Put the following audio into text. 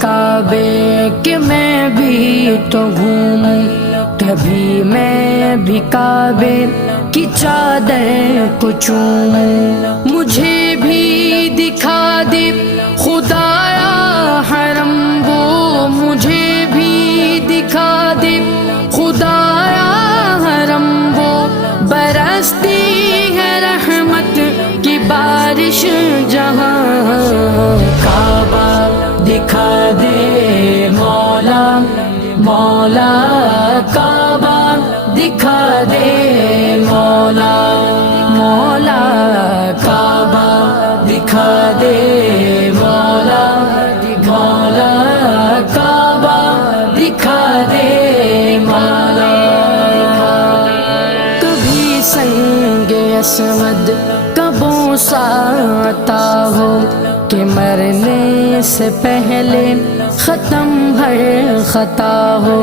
کعبے کہ میں بھی تو گھوموں، کبھی میں بھی کعبے کی چادر کو چوموں، مجھے بھی دکھا دے خدایا حرم وہ، مجھے بھی دکھا دے خدایا حرم وہ، برستی ہے رحمت کی بارش جہاں، کعبہ دکھا دے مولا مولا، کعبہ دکھا دے مولا مولا، کعبہ دکھا دے مولا مولا، کعبہ دکھا دے مولا۔ کبھی سنگ اسود کا بوسہ عطا ہو کہ مرنے سے پہلے ختم ہر خطا ہو،